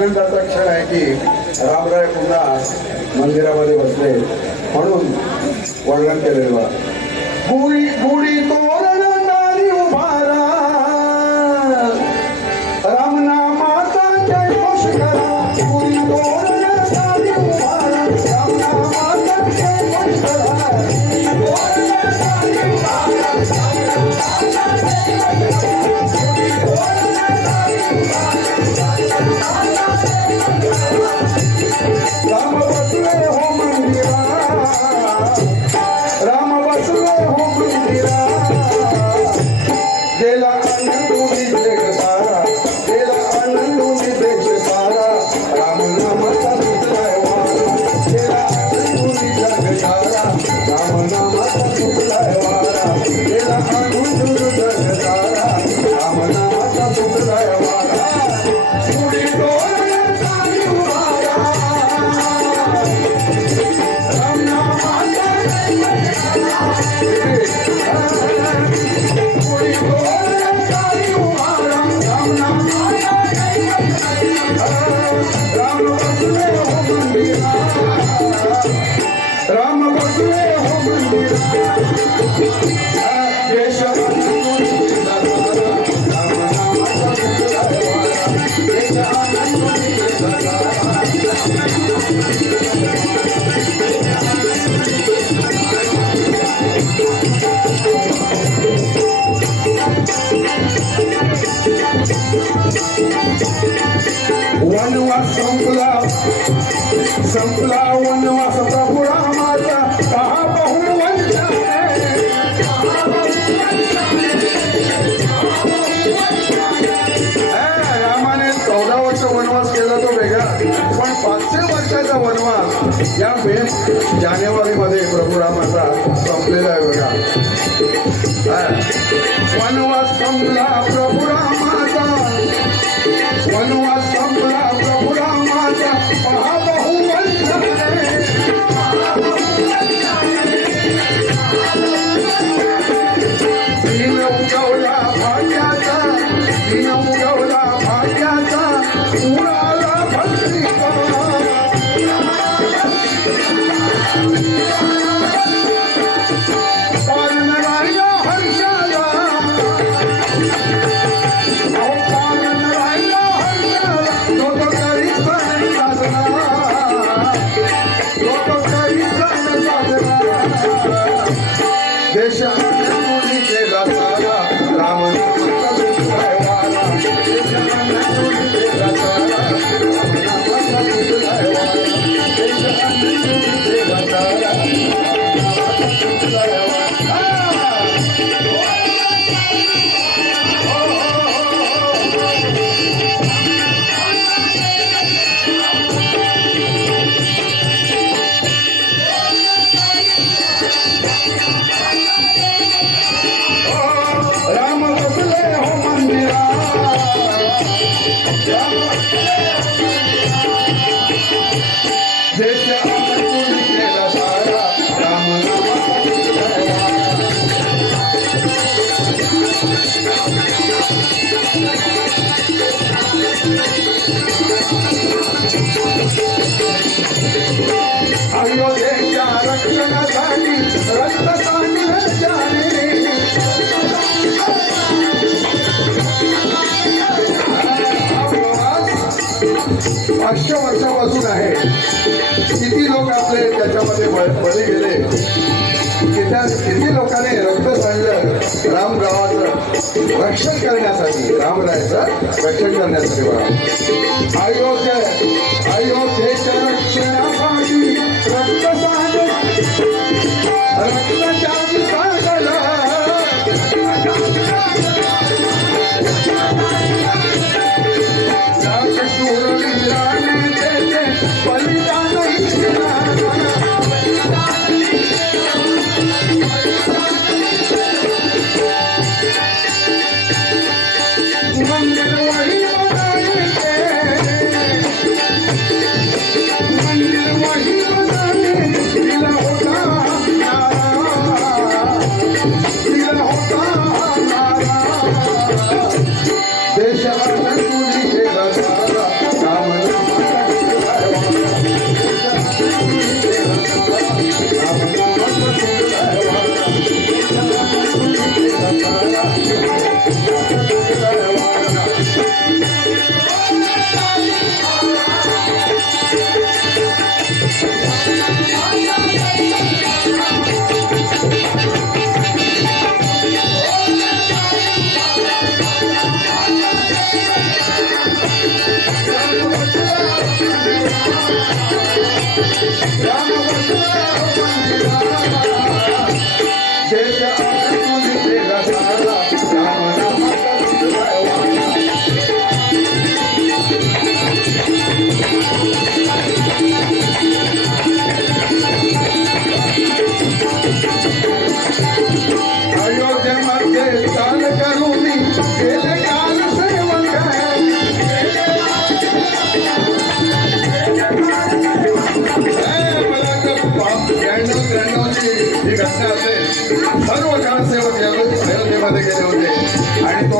आनंदाचा क्षण आहे की रामराय पुन्हा मंदिरामध्ये बसले म्हणून वर्णन केलेलं बा. गुढी गुढी तोरण दारी उभारा रामनामाचा जयघोष करा. गुढी तोरण दारी उभारा रामनामाचा जयघोष करा. राम बसले हो मंदिरा राम बसले हो मंदिरा गेला आनंदुनी देश सारा गेला आनंदुनी देश सारा राम नामाचा तुटलाय वारा गेला आनंदुनी जग सारा राम नामाचा तुटलाय वारा गेला आनंदुनी जग सारा राम नामाचा तुटलाय वारा. गुढी तोरण दारी उभारा राम नामाचा गुढी तोरण दारी उभारा राम नामाचा राम बसले हो मंदिरा राम बसले हो मंदिरा देश आनंदुनी देश सारा राम नामाचा तुटलाय वारा देश आनंदुनी देश सारा. वनवास संपला संपला वनवास प्रभू रामाचा पहा पाहून रामाने 14 वर्ष वनवास केला तो वेगळा पण 500 वर्षाचा वनवास या जानेवारीमध्ये प्रभू रामाचा संपलेला आहे बघा. वनवास संपला प्रभू रामाचा वनवास संपला प्रभू रामाचा पहा बहु दिन उगवला भाग्याचा दिन उगवला भाग्याचा उडाला भक्तीचा पारण राहिला हर्षाला पारण राहिला हर्षाला लोक करी सण साधना लोक करी सण साधना देश आनंदुनी केला सारा राम नामाचा तुटलाय वारा देश आनंदुनी केला सारा राम नामाचा तुटलाय वारा देश आनंदुनी केला सारा राम नामाचा तुटलाय वारा. राम बसले हो मंदिरा देश आनंदुनी केला सारा राम नामाचा तुटलाय वारा. अयोध्येच्या रक्षणासाठी रक्त सांडले जाणे 500 वर्षापासून आहे. किती लोक आपले त्याच्यामध्ये बळी गेले किती लोकांनी रक्त सांडलं राम गावाचं रक्षण करण्यासाठी रामरायाचं रक्षण करण्यासाठी बघा. अयोध्येच्या रक्षणासाठी रक्त सांडलं रक्ताच्या सांडलं मंदिर वही देशाला तुझी राम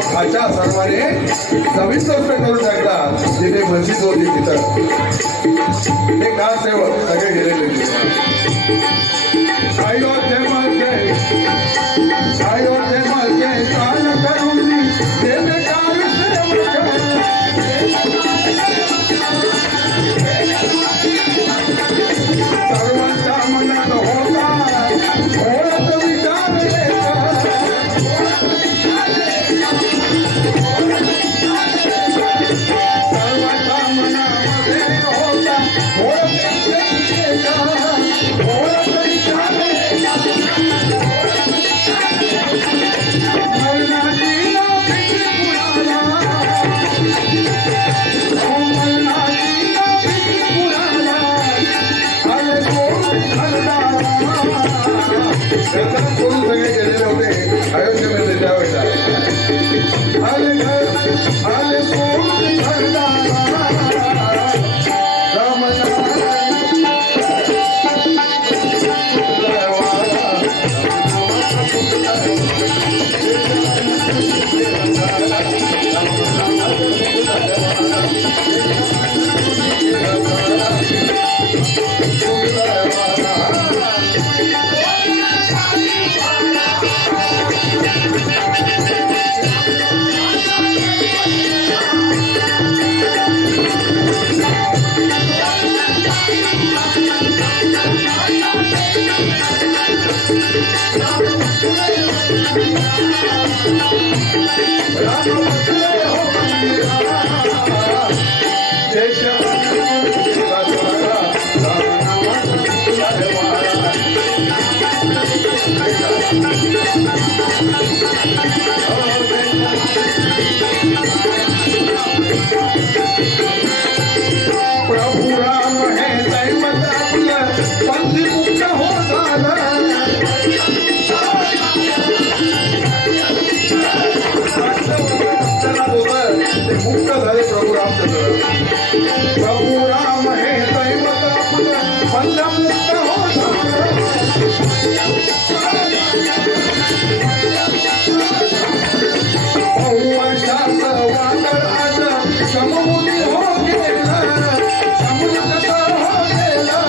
तो खाचा सर्वाने सविस्तर करून टाकला. जिथे मस्जिद होती तिथं ते का सेवक सगळे गेलेले अयोध्येमध्ये कान करून देवकार सर्वांच्या मनात होता होत विचार सर्वांच्या मनामध्ये होता होत सोडून सगळे गेलेले होते अयोध्येमध्ये त्यावेळेला. आले सोडून प्रभु राम है दैवत आपलं पंथी मुक्त हो झालं. मुक्त झाले प्रभु रामचंद्र. प्रभु राम हे दैवत आपलं पंथ मुक्त हो झालं. वर्षात वादळ आज सममुदी हो गेलं. समुद्र हो गेलं.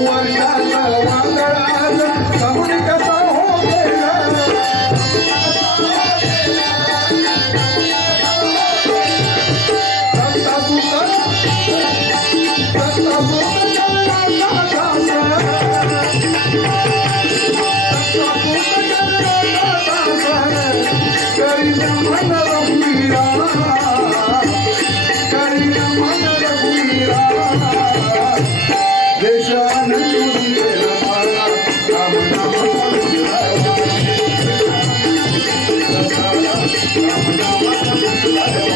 वर्षात वादळ आज समुद्र हो गेलं. Thank you.